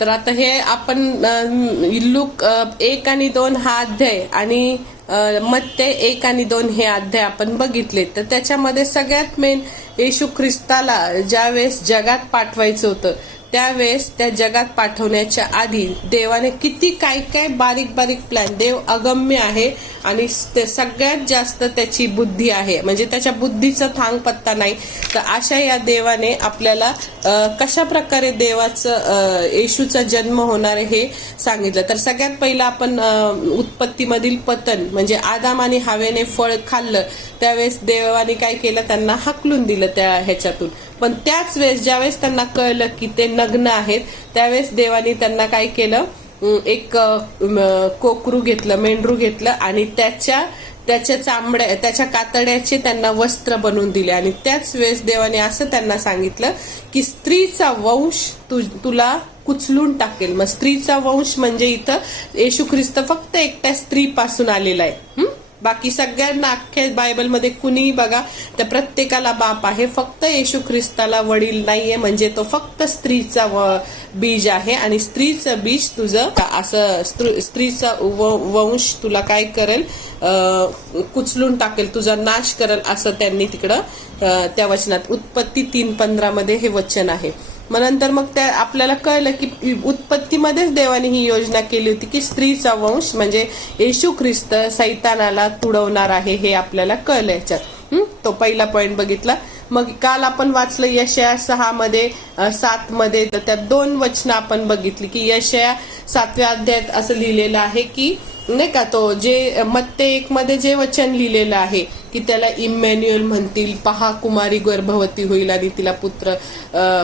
तर आता हे आपण लूक 1 आणि 2 हा अध्याय आणि मत्ते 1 आणि 2 हे अध्याय आपण बघितले. तर त्याच्यामध्ये सगळ्यात मेन येशू ख्रिस्ताला ज्यावेळेस जगात पाठवायचं होतं त्यावेळेस त्या जगात पाठवण्याच्या आधी देवाने किती काय काय बारीक बारीक प्लॅन. देव अगम्य आहे आणि सगळ्यात जास्त त्याची बुद्धी आहे, म्हणजे त्याच्या बुद्धीचा थांग पत्ता नाही. तर अशा या देवाने आपल्याला कशा प्रकारे देवाचं येशूचा जन्म होणार आहे हे सांगितलं. तर सगळ्यात पहिलं आपण उत्पत्तीमधील पतन म्हणजे आदाम आणि हवेने फळ खाल्लं त्यावेळेस देवाने काय केलं, त्यांना हाकलून दिलं त्या ह्याच्यातून. पण त्याच वेळेस ज्यावेळेस त्यांना कळलं की ते नग्न आहेत त्यावेळेस देवाने त्यांना काय केलं, एक कोकरू घेतलं, मेंढरू घेतलं आणि त्याच्या चामड्या त्याच्या कातड्याचे त्यांना वस्त्र बनवून दिले. आणि त्याच वेळेस देवाने असं त्यांना सांगितलं की स्त्रीचा वंश तुला कुचलून टाकेल. मग स्त्रीचा वंश म्हणजे इथं येशू ख्रिस्त फक्त एकट्या स्त्रीपासून आलेला आहे. बाकी सगळ्यांना अख्ख्या बायबलमध्ये कुणी बघा तर प्रत्येकाला बाप आहे, फक्त येशू ख्रिस्ताला वडील नाहीये, म्हणजे तो फक्त स्त्रीचा बीज आहे. आणि स्त्रीचं बीज तुझं असं स्त्रीचा वंश तुला काय करेल, कुचलून टाकेल, तुझा नाश करेल, असं त्यांनी तिकडं त्या वचनात उत्पत्ती 3:15 मध्ये हे वचन आहे. मग नंतर मग त्या आपल्याला कळलं की उत्पत्तीमध्येच देवाने ही योजना केली होती की स्त्रीचा वंश म्हणजे येशू ख्रिस्त सैतानाला तुडवणार आहे, हे आपल्याला कळलं याच्यात. तो पहिला पॉइंट बघितला. मग काल आपण वाचलं यशाया 6:7 मध्ये, तर त्यात 2 वचनं आपण बघितली की यशाया 7व्या अध्यायात असं लिहिलेलं आहे की नाही का, तो जे मत्ते 1 मध्ये जे वचन लिहिलेलं आहे की त्याला इम्मॅन्युअल म्हणतील, पहा कुमारी गर्भवती होईल आणि तिला पुत्र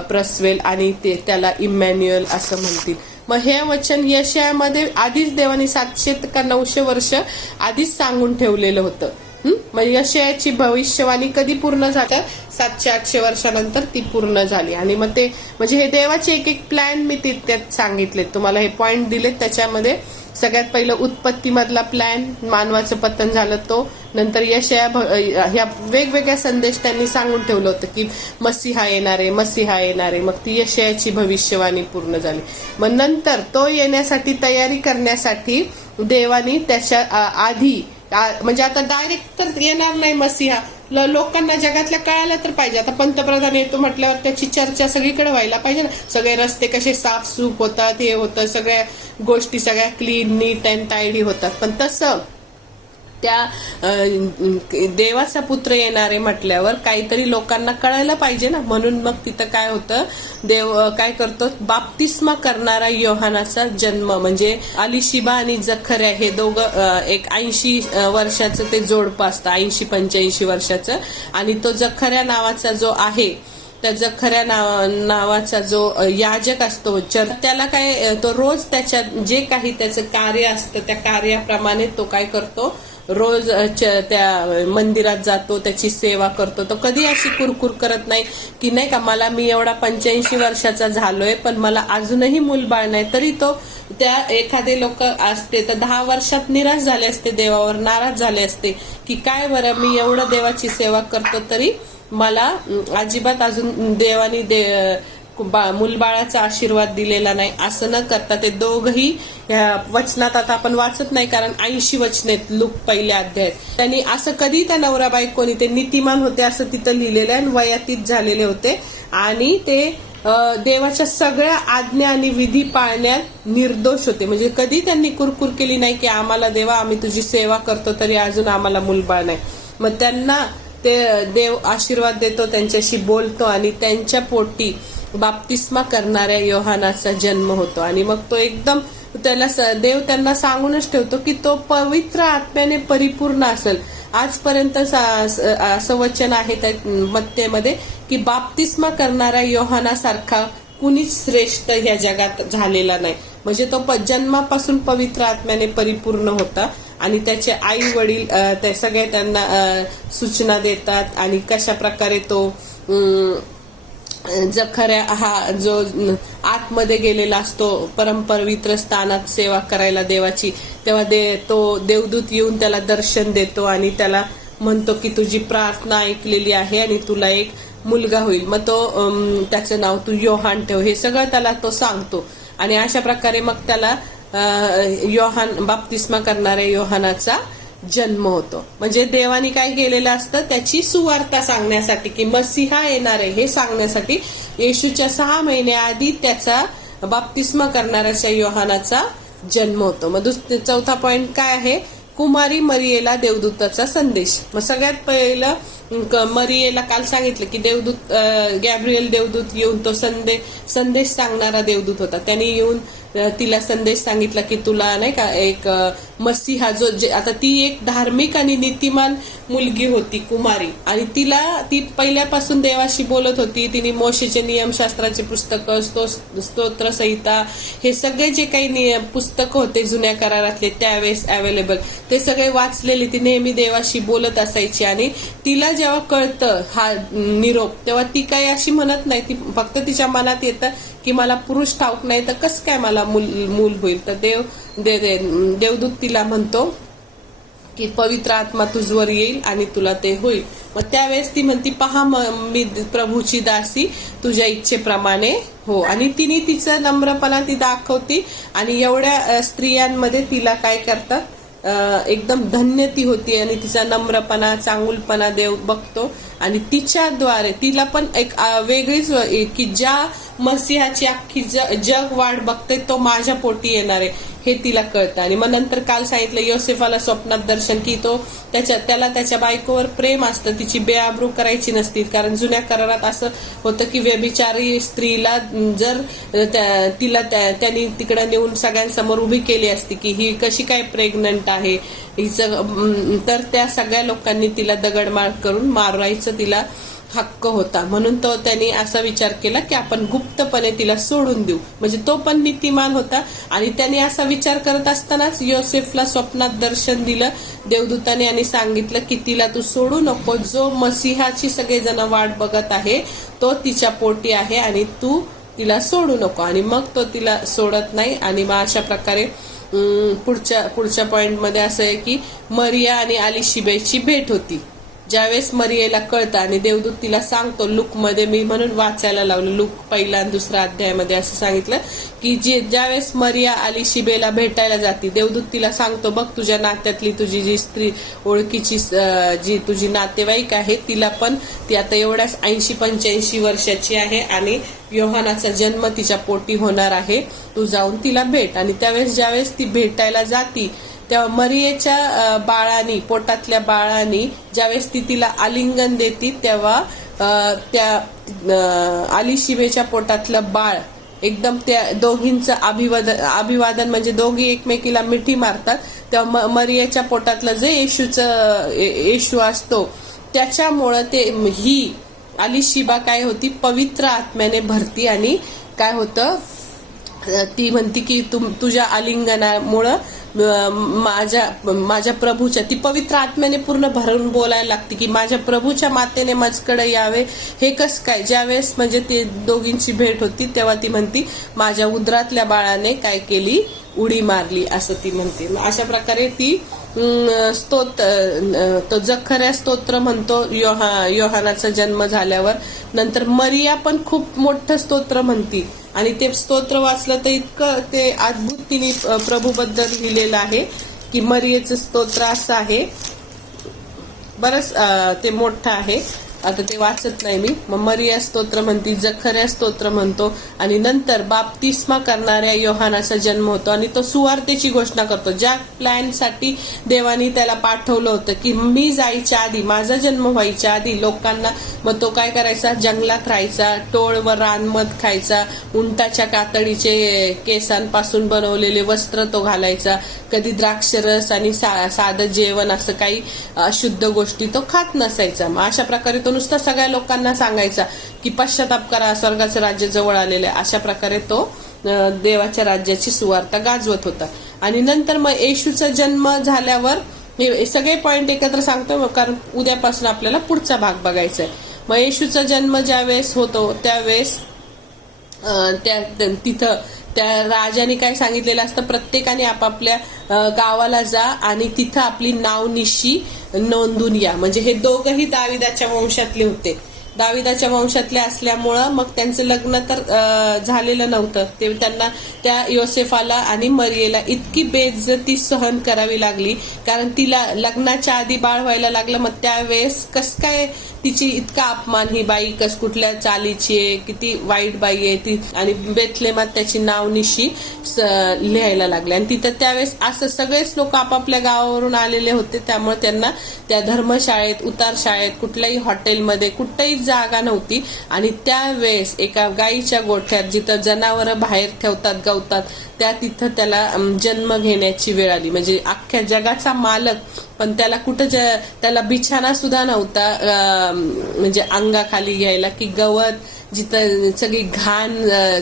प्रसवेल आणि ते त्याला इम्मॅन्युअल असं म्हणतील. मग हे वचन यशायामध्ये आधीच देवाने 700 का 900 वर्ष आधीच सांगून ठेवलेलं होतं. म्हणजे यशायाची भविष्यवाणी कधी पूर्ण झालं, 700-800 वर्षानंतर ती पूर्ण झाली. आणि मग ते म्हणजे हे देवाचे एक एक प्लॅन मी त्यात सांगितले, तुम्हाला हे पॉइंट दिलेत. त्याच्यामध्ये सगळ्यात पहिलं उत्पत्ती मधला प्लॅन, मानवाचं पतन झालं तो, नंतर यशाया ह्या वेगवेगळ्या संदेश त्यांनी सांगून ठेवलं होतं की मसीहा येणारे, मसीहा येणारे. मग ती यशायाची भविष्यवाणी पूर्ण झाली. मग नंतर तो येण्यासाठी तयारी करण्यासाठी देवानी त्याच्या आधी म्हणजे आता डायरेक्ट तर येणार नाही मसीहा, लोकांना जगातल्या कळायला तर पाहिजे. आता पंतप्रधान येतो म्हटल्यावर त्याची चर्चा सगळीकडे व्हायला पाहिजे ना. सगळे रस्ते कसे साफसूफ होतात, हे होतं, सगळ्या गोष्टी सगळ्या क्लीन नीट अँड टायडी होतात. पण तसं त्या देवाचा पुत्र येणारे म्हटल्यावर काहीतरी लोकांना कळायला पाहिजे ना. म्हणून मग तिथं काय होतं, देव काय करतो, बाप्तिस्मा करणारा योहानाचा जन्म म्हणजे अलिशिबा आणि जखर्या हे दोघं एक 80 वर्षाचं ते जोडपं असतं, 80-85 वर्षाचं. आणि तो जखर्या नावाचा जो आहे, त्या जखर्या नावाचा जो याजक असतो त्याला काय, तो रोज त्याच्या जे काही त्याचं कार्य असतं त्या कार्याप्रमाणे तो काय करतो, रोज त्या मंदिरात जातो, त्याची सेवा करतो. तो कधी अशी कुरकुर करत नाही की नाही का मला मी एवढा 85 वर्षाचा झालोय पण मला अजूनही मूलबाळ नाही. तरी तो त्या एखादे लोक असते तर 10 वर्षात निराश झाले असते, देवावर नाराज झाले असते की काय बरं मी एवढं देवाची सेवा करतो तरी मला अजिबात अजून देवानी मूलबाळाचा आशीर्वाद दिलेला नाही. असं न करता ते दोघही वचनात आता आपण वाचत नाही कारण 80 वचन आहेत लूक पहिल्या अध्यायात. त्यांनी असं कधी त्या नवरा बायकोनी ते नीतिमान होते असं तिथं लिहिलेलं आहे, वयातीत झालेले होते आणि ते देवाच्या सगळ्या आज्ञा आणि विधी पाळण्यात निर्दोष होते. म्हणजे कधी त्यांनी कुरकुर केली नाही की आम्हाला देवा आम्ही तुझी सेवा करतो तरी अजून आम्हाला मूलबाळ नाही. मग त्यांना ते देव आशीर्वाद देतो, त्यांच्याशी बोलतो आणि त्यांच्या पोटी बाप्तिस्मा करणाऱ्या योहानाचा जन्म होतो. आणि मग तो एकदम त्याला देव त्यांना सांगूनच ठेवतो की तो पवित्र आत्म्याने परिपूर्ण असेल. आजपर्यंत असं वचन आहे त्या मत्तेमध्ये की बाप्तिस्मा करणाऱ्या योहानासारखा कुणीच श्रेष्ठ ह्या जगात झालेला नाही. म्हणजे तो जन्मापासून पवित्र आत्म्याने परिपूर्ण होता आणि त्याचे आई वडील ते सगळे त्यांना सूचना देतात आणि कशा प्रकारे तो जखर्या हा जो आतमध्ये गेलेला असतो परमपवित्र स्थानात सेवा करायला देवाची, तेव्हा तो देवदूत येऊन त्याला दर्शन देतो आणि त्याला म्हणतो की तुझी प्रार्थना ऐकलेली आहे आणि तुला एक मुलगा होईल. मग तो त्याचं नाव तू योहान ठेव, हे सगळं त्याला तो सांगतो. आणि अशा प्रकारे मग त्याला योहान बाप्तिस्मा करणाऱ्या योहानाचा जन्म होतो. म्हणजे देवानी काय केलेलं असतं, त्याची सुवार्ता सांगण्यासाठी की मसीहा येणार आहे हे सांगण्यासाठी येशूच्या 6 महिन्याआधी त्याचा बाप्तिस्मा करणाऱ्या योहानाचा जन्म होतो. मग चौथा पॉइंट काय आहे, कुमारी मरियेला देवदूताचा संदेश. मग सगळ्यात पहिलं मरियेला काल सांगितलं की देवदूत गॅब्रिएल देवदूत येऊन तो संदेश सांगणारा देवदूत होता. त्याने येऊन तिला संदेश सांगितला की तुला नाही का एक मसीहा जो आता ती एक धार्मिक आणि नीतिमान मुलगी होती कुमारी, आणि ती पहिल्यापासून देवाशी बोलत होती. तिने मोशेचे नियमशास्त्राचे पुस्तकं, स्तोत्र संहिता, हे सगळे जे काही पुस्तकं होते जुन्या करारातले त्यावेळेस अवेलेबल, ते सगळे वाचलेले ती नेहमी देवाशी बोलत असायची. आणि तिला जेव्हा कळतं हा निरोप, तेव्हा ती काही अशी म्हणत नाही, ती फक्त तिच्या मनात येतं की मला पुरुष ठाऊक नाही तर कसं काय मला मूल होईल. तर देवदूत तिला म्हणतो की पवित्र आत्मा तुझवर येईल आणि तुला ते होईल. मग त्यावेळेस ती म्हणती, पहा मी प्रभूची दासी, तुझ्या इच्छेप्रमाणे हो. आणि तिने तिचा नम्रपणा ती दाखवती, आणि एवढ्या स्त्रियांमध्ये तिला काय करतात, एकदम धन्य ती होती, आणि तिचा नम्रपणा चांगुलपणा देव बघतो. आणि तिच्याद्वारे तिला पण एक वेगळीच की ज्या मसीहाची अख्खी जग वाट बघते तो माझ्या पोटी येणार आहे हे तिला कळतं. आणि मग नंतर काल सांगितलं योसेफाला स्वप्नात दर्शन की त्याला त्याच्या बायकोवर प्रेम असतं, तिची बेआबरू करायची नसती. कारण जुन्या करारात असं होतं की व्यभिचारी स्त्रीला जर तिला त्यांनी तिकडे नेऊन सगळ्यांसमोर उभी केली असती की ही कशी काय प्रेग्नंट आहे हिचं, तर त्या सगळ्या लोकांनी तिला दगडमार करून मारायचं तिला हक्क होता. म्हणून त्यांनी असा विचार केला की आपण गुप्तपणे तिला सोडून देऊ. म्हणजे तो पण नीतिमान होता. आणि त्याने असा विचार करत असतानाच योसेफला स्वप्नात दर्शन दिलं देवदूताने आणि सांगितलं की तिला तू सोडू नको, जो मसीहाची सगळेजण वाट बघत आहे तो तिच्या पोटी आहे आणि तू तिला सोडू नको. आणि मग तो तिला सोडत नाही. आणि मग अशा प्रकारे पुढच्या पॉइंटमध्ये असं आहे की मरिया आणि अलिशिबेची भेट होती. ज्यावेळेस मरियेला कळतं आणि देवदूत तिला सांगतो, लूकमध्ये मी म्हणून वाचायला लावलं, लूक 1 आणि 2 अध्यायामध्ये असं सांगितलं की ज्यावेळेस मरिया अलिशिबेला भेटायला जाते, देवदूत तिला सांगतो, बघ तुझ्या नात्यातली तुझी जी स्त्री ओळखीची जी तुझी नातेवाईक आहे तिला पण ती आता एवढ्याच 80-85 वर्षाची आहे आणि योहानाचा जन्म तिच्या पोटी होणार आहे, तू जाऊन तिला भेट. आणि ज्यावेळेस ती भेटायला जाती तेव्हा मरियेच्या बाळानी, पोटातल्या बाळानी ज्यावेळेस ती तिला आलिंगन देती तेव्हा त्या अलिशिबेच्या पोटातलं बाळ एकदम त्या दोघींचं अभिवादन म्हणजे दोघी एकमेकीला मिठी मारतात. तेव्हा मरियेच्या पोटातलं जे येशू असतो त्याच्यामुळं ही अलिशिबा काय होती, पवित्र आत्म्याने भरती. आणि काय होतं, ती म्हणती की तुझ्या आलिंगनामुळं माझ्या प्रभूच्या, ती पवित्र आत्म्याने पूर्ण भरून बोलायला लागते की माझ्या प्रभूच्या मातेने माझकडे यावे. हे कसं काय, ज्यावेळेस म्हणजे ते दोघींची भेट होती तेव्हा ती म्हणती माझ्या उदरातल्या बाळाने काय केली, उडी मारली, असं ती म्हणते. अशा प्रकारे ती तो जखऱ्या स्तोत्र म्हणतो योहानाचा जन्म झाल्यावर. नंतर मरिया पण खूप मोठं स्तोत्र म्हणती आणि ते स्तोत्र वाचलं तर इतकं ते अद्भुत तिने प्रभूबद्दल लिहिलेलं आहे की मरियेचं स्तोत्र असं आहे, बरंच ते मोठं आहे, आता ते वाचत नाही मी. मग मरिया स्तोत्र म्हणती, जखऱ्या स्तोत्र म्हणतो. आणि नंतर बाप्तिस्मा करणाऱ्या योहानाचा जन्म होतो आणि तो सुवार्तेची घोषणा करतो. ज्या प्लॅनसाठी देवानी त्याला पाठवलं होतं की मी जायच्या आधी, माझा जन्म व्हायच्या आधी लोकांना, मग तो काय करायचा, जंगलात राहायचा, टोळ व रानमध खायचा, उंटाच्या कातडीचे केसांपासून बनवलेले वस्त्र तो घालायचा, कधी द्राक्षरस आणि साधं जेवण असं काही अशुद्ध गोष्टी तो खात नसायचा. मग अशा प्रकारे तो नुसता सगळ्या लोकांना सांगायचा की पश्चाताप करा, स्वर्गाचं राज्य जवळ आलेलं आहे. अशा प्रकारे तो देवाच्या राज्याची सुवार्ता गाजवत होता. आणि नंतर मग येशूचा जन्म झाल्यावर हे सगळे पॉइंट एकत्र सांगतो कारण उद्यापासून आपल्याला पुढचा भाग बघायचा आहे. मग येशूचा जन्म ज्यावेळेस होतो त्यावेळेस तिथं त्या राजाने काय सांगितलेलं असतं, प्रत्येकाने आपापल्या गावाला जा आणि तिथं आपली नावनिशी नोंदून या. म्हणजे हे दोघंही दाविदाच्या वंशातले होते दाविदाच्या वंशातले असल्यामुळं मग त्यांचं लग्न तर झालेलं नव्हतं. ते त्यांना त्या योसेफाला आणि मरियेला इतकी बेइज्जती सहन करावी लागली, कारण तिला लग्नाच्या आधी बाळ व्हायला लागलं. मग त्यावेळेस कस काय तिची इतका अपमान, ही बाई कुठल्या चालीची आहे, किती वाईट बाई आहे ती. आणि बेथलेमात त्याची नावनिशी लिहायला लागले. आणि तिथं त्यावेळेस असं सगळेच लोक आपापल्या गावावरून आलेले होते, त्यामुळे त्यांना त्या धर्मशाळेत, उतार शाळेत, कुठल्याही हॉटेलमध्ये कुठेही जागा नव्हती. आणि त्यावेळेस एका गाईच्या गोठ्यात, जिथं जनावरं बाहेर ठेवतात, गवतात, त्या तिथं त्याला जन्म घेण्याची वेळ आली. म्हणजे अख्ख्या जगाचा मालक, पण त्याला कुठं त्याला बिछाना सुद्धा नव्हता म्हणजे अंगाखाली घ्यायला, की गवत जिथं सगळी घाण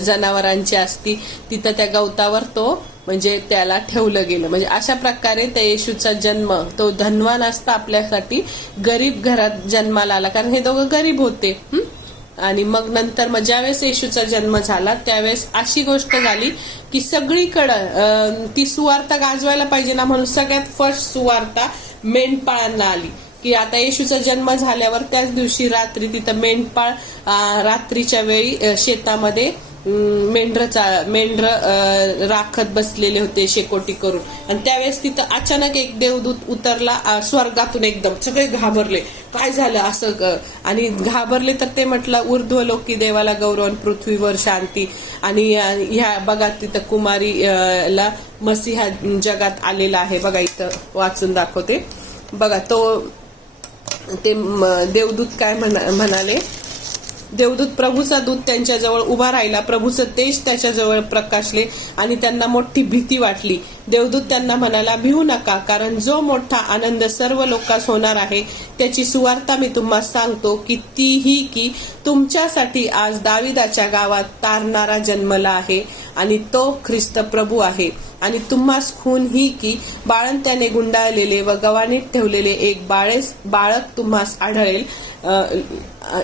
जनावरांची असती तिथं त्या गवतावर तो म्हणजे त्याला ठेवलं गेलं. म्हणजे अशा प्रकारे त्या येशूचा जन्म, तो धनवान असता आपल्यासाठी गरीब घरात जन्माला आला, कारण हे दोघं गरीब होते. आणि मग नंतर मग ज्यावेळेस येशूचा जन्म झाला त्यावेळेस अशी गोष्ट झाली की सगळीकडं ती सुवार्ता गाजवायला पाहिजे ना, म्हणून सगळ्यात फर्स्ट सुवार्ता मेंढपाळांना आली. की आता येशूचा जन्म झाल्यावर त्याच दिवशी रात्री तिथं मेंढपाळ रात्रीच्या वेळी शेतामध्ये मेंढर राखत बसलेले होते शेकोटी करून. आणि त्यावेळेस तिथं अचानक एक देवदूत उतरला स्वर्गातून. एकदम सगळे घाबरले, काय झालं असं. आणि घाबरले तर ते म्हटलं, ऊर्ध्वलोकी देवाला गौरव आणि पृथ्वीवर शांती. आणि ह्या बघा तिथं कुमारी ला मसीहा जगात आलेला आहे. बघा इथं वाचून दाखवते बघा. ते देवदूत काय म्हणाले, देवदूत प्रभूचा दूत त्यांच्याजवळ उभा राहिला, प्रभूचं तेज त्याच्याजवळ प्रकाशले आणि त्यांना मोठी भीती वाटली. देवदूत त्यांना म्हणाला, भिवू नका, कारण जो मोठा आनंद सर्व लोकांस होणार आहे त्याची सुवार्ता मी तुम्हाला सांगतो, की तीही की तुमच्यासाठी आज दाविदाच्या गावात तारणारा जन्मला आहे आणि तो ख्रिस्त प्रभू आहे. आणि तुम्हास खून ही की बाळंत्याने गुंडाळलेले व गवानीत ठेवलेले एक बाळक तुम्हास आढळेल.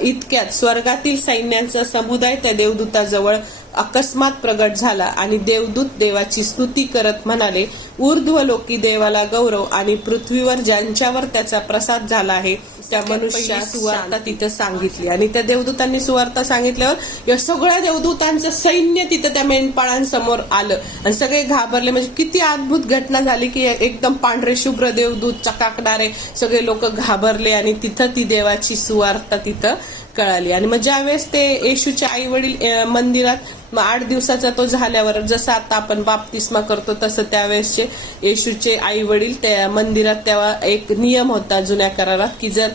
इतक्यात स्वर्गातील सैन्यांचा समुदाय त्या देवदूताजवळ अकस्मात प्रगट झाला आणि देवदूत देवाची स्तुती करत म्हणाले, ऊर्ध्वलोकी देवाला गौरव आणि पृथ्वीवर ज्यांच्यावर त्याचा प्रसाद झाला आहे त्या मनुष्या सुवार्ता तिथं सांगितली. आणि त्या देवदूतांनी सुवार्ता सांगितल्यावर या सगळ्या देवदूतांचं सैन्य तिथं त्या मेंढपाळांसमोर आलं आणि सगळे घाबरले. म्हणजे किती अद्भुत घटना झाली की एकदम पांढरे शुभ्र देवदूत चकाकणारे, सगळे लोक घाबरले आणि तिथं ती देवाची सुवार्ता तिथं कळाली. आणि मग ज्यावेळेस ते येशूचे आई वडील मंदिरात 8 दिवसाचा तो झाल्यावर, जसं आता आपण बाप्तिस्मा करतो तसं त्यावेळेसचे येशूचे आई वडील त्या मंदिरात, तेव्हा एक नियम होता जुन्या करारात की जर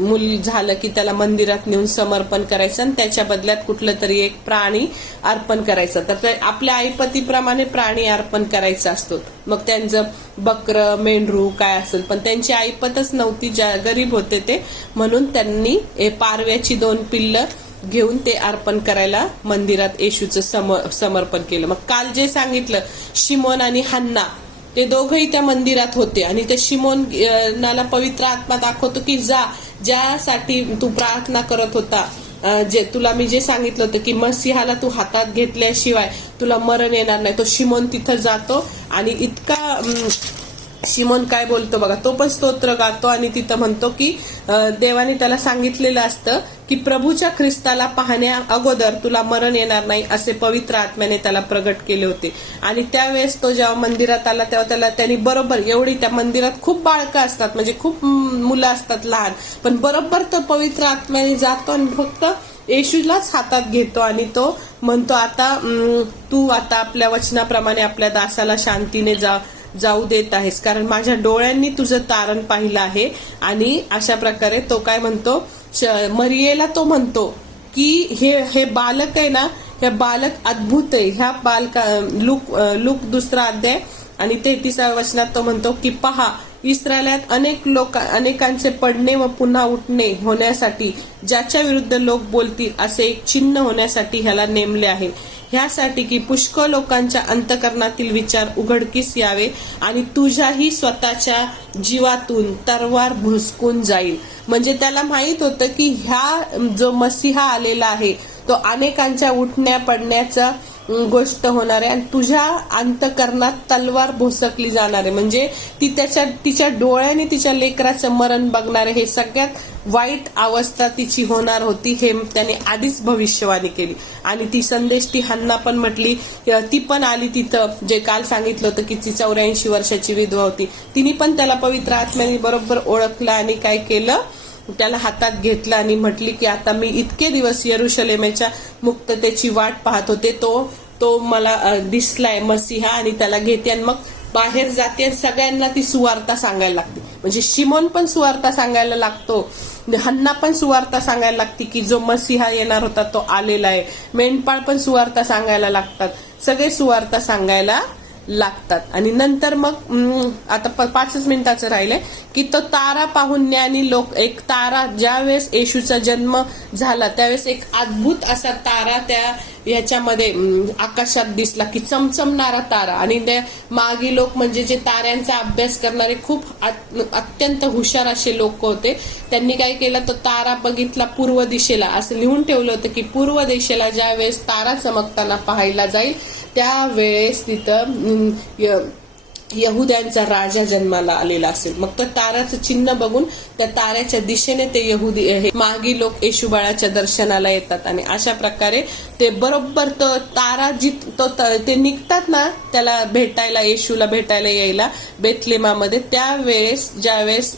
मूल झालं की त्याला मंदिरात नेऊन समर्पण करायचं आणि त्याच्या बदल्यात कुठलं तरी एक प्राणी अर्पण करायचं. तर आपल्या आईपतीप्रमाणे प्राणी अर्पण करायचा असतो. मग त्यांचं बकरं, मेंढरू काय असेल, पण त्यांची आईपतच नव्हती, ज्या गरीब होते ते, म्हणून त्यांनी पारव्याची 2 पिल्लं घेऊन ते अर्पण करायला मंदिरात येशूचं समर्पण केलं. मग काल जे सांगितलं, शिमोन आणि हन्ना ते दोघंही त्या मंदिरात होते. आणि ते शिमोनाला पवित्र आत्मा दाखवतो की ज्यासाठी तू प्रार्थना करत होता, तुला मी जे सांगितलं होतं की मसीहाला तू हातात घेतल्याशिवाय तुला मरण येणार नाही, तो शिमोन तिथं जातो. आणि इतका शिमोन काय बोलतो बघा, तो पण स्तोत्र गातो आणि तिथं म्हणतो की देवाने त्याला सांगितलेलं असतं की प्रभूच्या ख्रिस्ताला पाहण्या अगोदर तुला मरण येणार नाही, असे पवित्र आत्म्याने त्याला प्रगट केले होते. आणि त्यावेळेस तो जेव्हा मंदिरात आला तेव्हा त्यांनी बरोबर एवढी, त्या मंदिरात खूप बाळकं असतात, म्हणजे खूप मुलं असतात लहान, पण बरोबर तो पवित्र आत्म्याने जातो आणि फक्त येशूलाच हातात घेतो आणि तो म्हणतो, आता तू आता आपल्या वचनाप्रमाणे आपल्या दासाला शांतीने जाऊ देत आहेस, कारण माझ्या डोळ्यांनी तुझं तारण पाहिलं आहे. आणि अशा प्रकारे तो काय म्हणतो, मरियेला तो म्हणतो की हे बालक आहे ना, हे बालक अद्भुत आहे. ह्या बालका लूक 2 अध्याय आणि 33व्या वचनात तो म्हणतो की पहा, इस्रायलात अनेकांचे पडणे व पुन्हा उठणे होण्यासाठी, ज्याच्या विरुद्ध लोक बोलतील असे एक चिन्ह होण्यासाठी ह्याला नेमले आहे, ह्यासाठी की पुष्कळ लोकांच्या अंतकरणातील विचार उघडकीस यावे आणि तुझ्याही स्वतःच्या जीवातून तरवार भुसकून जाईल. म्हणजे त्याला माहित होतं की ह्या जो मसीहा आलेला आहे तो अनेकांच्या उठण्या पडण्याचा गोष्ट होणार आहे आणि तुझ्या अंतकरणात तलवार भोसकली जाणार आहे. म्हणजे ती तिच्या डोळ्याने तिच्या लेकराचं मरण बघणार आहे. हे सगळ्यात वाईट अवस्था तिची होणार होती हे त्याने आधीच भविष्यवाणी केली. आणि ती संदेश ती हन्ना पण म्हटली, ती पण आली तिथं, जे काल सांगितलं होतं की ती 84 वर्षाची विधवा होती. तिने पण त्याला पवित्र आत्म्याने बरोबर ओळखलं आणि काय केलं, त्याला हातात घेतलं आणि म्हटली की आता मी इतके दिवस यरुशलेमेच्या मुक्ततेची वाट पाहत होते, तो मला दिसलाय मसीहा, आणि त्याला घेते आणि मग बाहेर जाते आणि सगळ्यांना ती सुवार्ता सांगायला लागते. म्हणजे शिमोन पण सुवार्ता सांगायला लागतो, हन्ना पण सुवार्ता सांगायला लागते की जो मसीहा येणार होता तो आलेला आहे. मेंढपाळ पण सुवार्ता सांगायला लागतात, सगळे सुवार्ता सांगायला लागतात. आणि नंतर मग आता 5 मिनिटाचं राहिलंय की तो तारा पाहून ज्ञानी लोक, एक तारा ज्यावेळेस येशूचा जन्म झाला त्यावेळेस एक अद्भुत असा तारा त्या ह्याच्यामध्ये आकाशात दिसला की चमचमणारा तारा. आणि त्या मागी लोक म्हणजे जे ताऱ्यांचा अभ्यास करणारे खूप अत्यंत हुशार असे लोक होते, त्यांनी काय केलं, तो तारा बघितला पूर्व दिशेला. असं लिहून ठेवलं होतं की पूर्व दिशेला ज्यावेळेस तारा चमकताना पाहायला जाईल त्यावेळेस तिथं यहुद्यांचा राजा जन्माला आलेला असेल. मग त्या ताराचं चिन्ह बघून त्या ताऱ्याच्या दिशेने ते यहुदी मागी लोक येशू बाळाच्या दर्शनाला येतात. आणि अशा प्रकारे ते बरोबर तो तारा ते निघतात ना त्याला भेटायला, येशूला भेटायला यायला बेथलेमामध्ये, त्यावेळेस ज्यावेळेस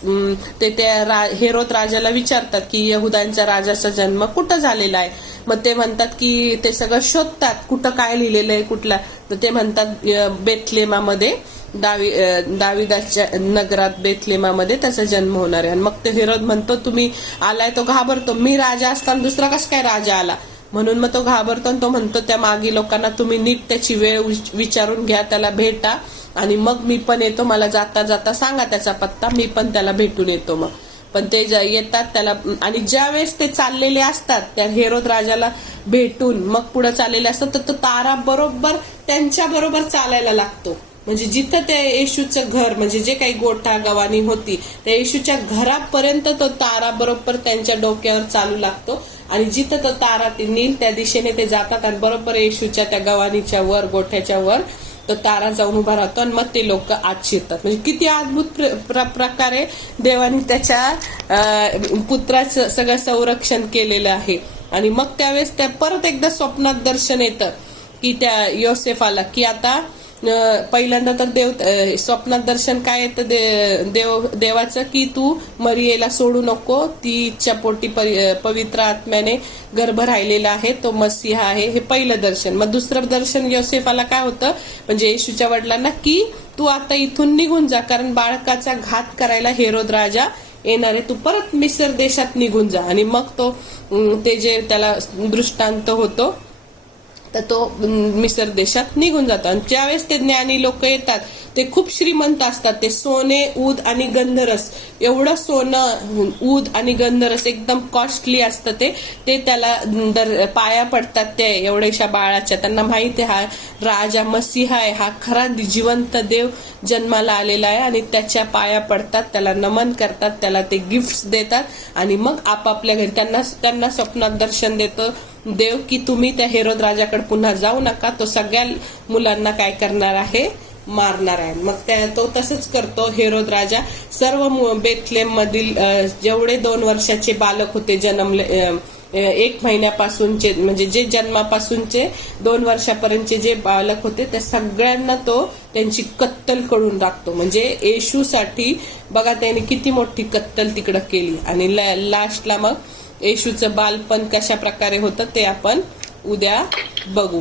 ते त्या हेरोद राजाला विचारतात की यहुदांच्या राजाचा जन्म कुठं झालेला आहे. मग ते म्हणतात की ते सगळं शोधतात कुठं काय लिहिलेलं आहे कुठला, तर ते म्हणतात बेथलेमामध्ये, दाविदाच्या नगरात बेथलेमामध्ये त्याचा जन्म होणार आहे. आणि मग ते हेरोद म्हणतो तुम्ही आलाय, तो घाबरतो, मी राजा असताना दुसरा कसं काय राजा आला, म्हणून मग तो घाबरतो आणि तो म्हणतो त्या मागी लोकांना तुम्ही नीट त्याची वेळ विचारून घ्या, त्याला भेटा आणि मग मी पण येतो, मला जाता जाता सांगा त्याचा पत्ता, मी पण त्याला भेटून येतो. मग पण ते येतात त्याला, आणि ज्या वेळेस ते चाललेले असतात त्या हेरोद राजाला भेटून मग पुढे चाललेले असतात, तर तो तारा बरोबर त्यांच्या बरोबर चालायला लागतो. म्हणजे जिथं त्या येशूचं घर, म्हणजे जे काही गोठा गवानी होती त्या येशूच्या घरापर्यंत तो तारा बरोबर त्यांच्या डोक्यावर चालू लागतो. आणि जिथं तो तारा नेईल त्या दिशेने ते जातात आणि बरोबर येशूच्या त्या गवानीच्या वर, गोठ्याच्या वर तो तारा जाऊन उभा राहतो आणि मग ते लोक आत शिरतात. म्हणजे किती अद्भुत प्रकारे देवाने त्याच्या पुत्राचं सगळं संरक्षण केलेलं आहे. आणि मग त्यावेळेस त्या परत एकदा स्वप्नात दर्शन येतं की त्या योसेफाला की आता पहिल्यांदा तर स्वप्नात दर्शन काय येतं देवाचं की तू मरियेला सोडू नको, तिच्या पोटी पवित्र आत्म्याने गर्भ राहिलेला आहे, तो मसीहा आहे, हे पहिलं दर्शन. मग दुसरं दर्शन योसेफाला काय होतं, म्हणजे येशूच्या वडिलांना, की तू आता इथून निघून जा, कारण बाळकाचा घात करायला हेरोद राजा येणार आहे, तू परत मिसर देशात निघून जा. आणि मग तो ते जे त्याला दृष्टांत होतो तर तो मिसर देशात निघून जातो. आणि ज्यावेळेस ते ज्ञानी लोक येतात ते खूप श्रीमंत असतात, ते सोने, ऊद आणि गंधरस, एवढं सोनं, ऊद आणि गंधरस एकदम कॉस्टली असतं ते त्याला पाया पडतात ते एवढ्याशा बाळाच्या. त्यांना माहिती आहे हा राजा मसीहा आहे, हा खरा जिवंत देव जन्माला आलेला आहे, आणि त्याच्या पाया पडतात, त्याला नमन करतात, त्याला ते गिफ्ट्स देतात. आणि मग आपापल्या घरी त्यांना स्वप्नात दर्शन देतं देव की तुम्ही त्या हेरोद राजाकडे पुन्हा जाऊ नका, तो सगळ्या मुलांना काय करणार आहे, मारणार आहे. मग तो तसंच करतो. हेरोद राजा सर्व बेथलेम मधील जेवढे 2 वर्षाचे बालक होते, जन्मले 1 महिन्यापासूनचे, म्हणजे जे जन्मापासूनचे 2 वर्षापर्यंतचे जे बालक होते त्या सगळ्यांना तो त्यांची कत्तल करून टाकतो. म्हणजे येशूसाठी बघा त्याने किती मोठी कत्तल तिकडं केली. आणि लास्टला मग येशूचं बालपण कशा प्रकारे होतं ते आपण उद्या बघू.